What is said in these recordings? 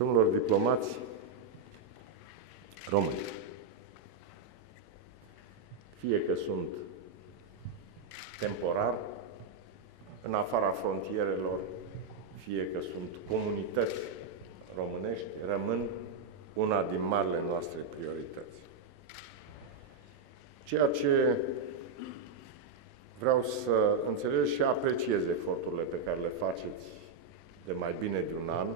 Domnilor diplomați români, fie că sunt temporar în afara frontierelor, fie că sunt comunități românești, rămân una din marile noastre priorități. Ceea ce vreau să înțelegeți și apreciez eforturile pe care le faceți de mai bine de un an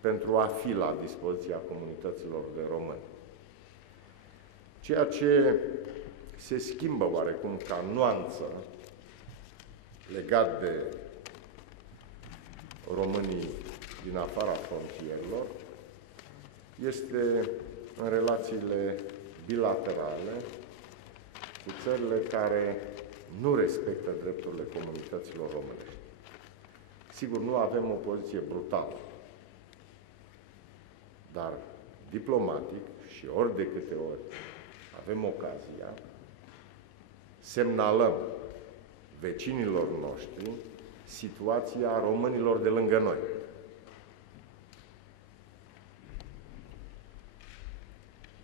pentru a fi la dispoziția comunităților de români. Ceea ce se schimbă oarecum ca nuanță legat de românii din afara frontierelor este în relațiile bilaterale cu țările care nu respectă drepturile comunităților românești. Sigur, nu avem o poziție brutală, dar diplomatic și ori de câte ori avem ocazia, semnalăm vecinilor noștri situația românilor de lângă noi.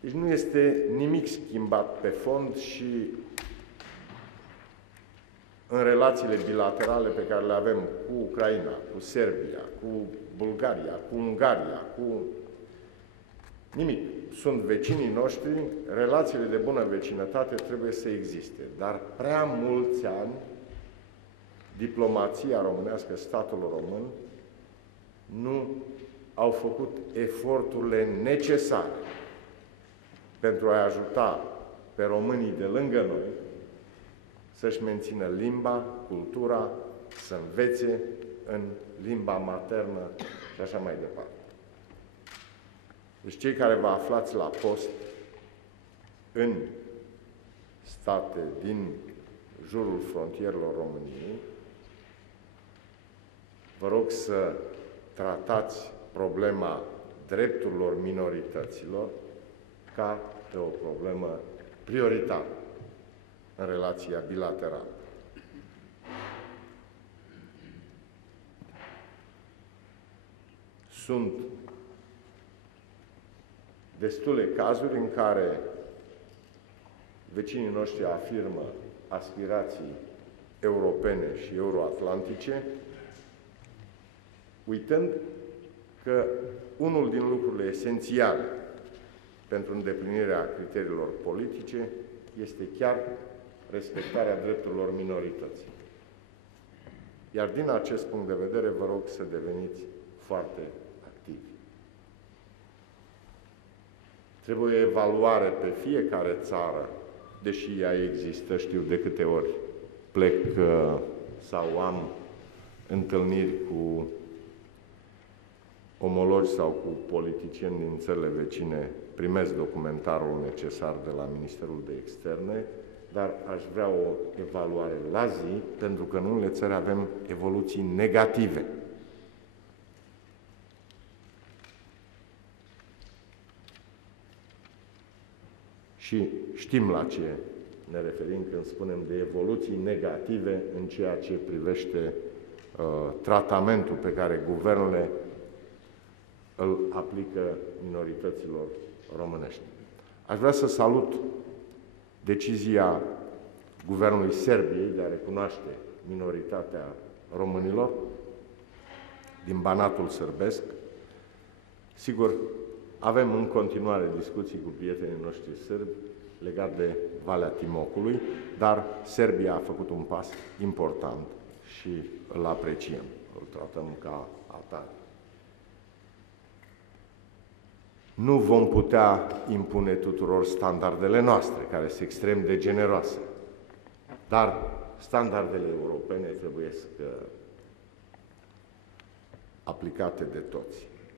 Deci nu este nimic schimbat pe fond și în relațiile bilaterale pe care le avem cu Ucraina, cu Serbia, cu Bulgaria, cu Ungaria, cu nimic. Sunt vecinii noștri, relațiile de bună vecinătate trebuie să existe. Dar prea mulți ani, diplomația românească, statul român, nu au făcut eforturile necesare pentru a ajuta pe românii de lângă noi să-și mențină limba, cultura, să învețe în limba maternă și așa mai departe. Deci cei care vă aflați la post în state din jurul frontierelor României, vă rog să tratați problema drepturilor minorităților ca de o problemă prioritară în relația bilaterală. Sunt destule cazuri în care vecinii noștri afirmă aspirații europene și euroatlantice, uitând că unul din lucrurile esențiale pentru îndeplinirea criteriilor politice este chiar respectarea drepturilor minorității. Iar din acest punct de vedere vă rog să deveniți foarte activi. Trebuie evaluare pe fiecare țară, deși ea există, știu de câte ori plec sau am întâlniri cu omologi sau cu politicieni din țările vecine, primesc documentarul necesar de la Ministerul de Externe, dar aș vrea o evaluare la zi, pentru că în unele țări avem evoluții negative. Și știm la ce ne referim când spunem de evoluții negative în ceea ce privește tratamentul pe care guvernele îl aplică minorităților românești. Aș vrea să salut decizia Guvernului Serbiei de a recunoaște minoritatea românilor din Banatul sârbesc. Sigur, avem în continuare discuții cu prietenii noștri sârbi legat de Valea Timocului, dar Serbia a făcut un pas important și îl apreciem, îl tratăm ca atare. Nu vom putea impune tuturor standardele noastre, care sunt extrem de generoase, dar standardele europene trebuie aplicate de toți.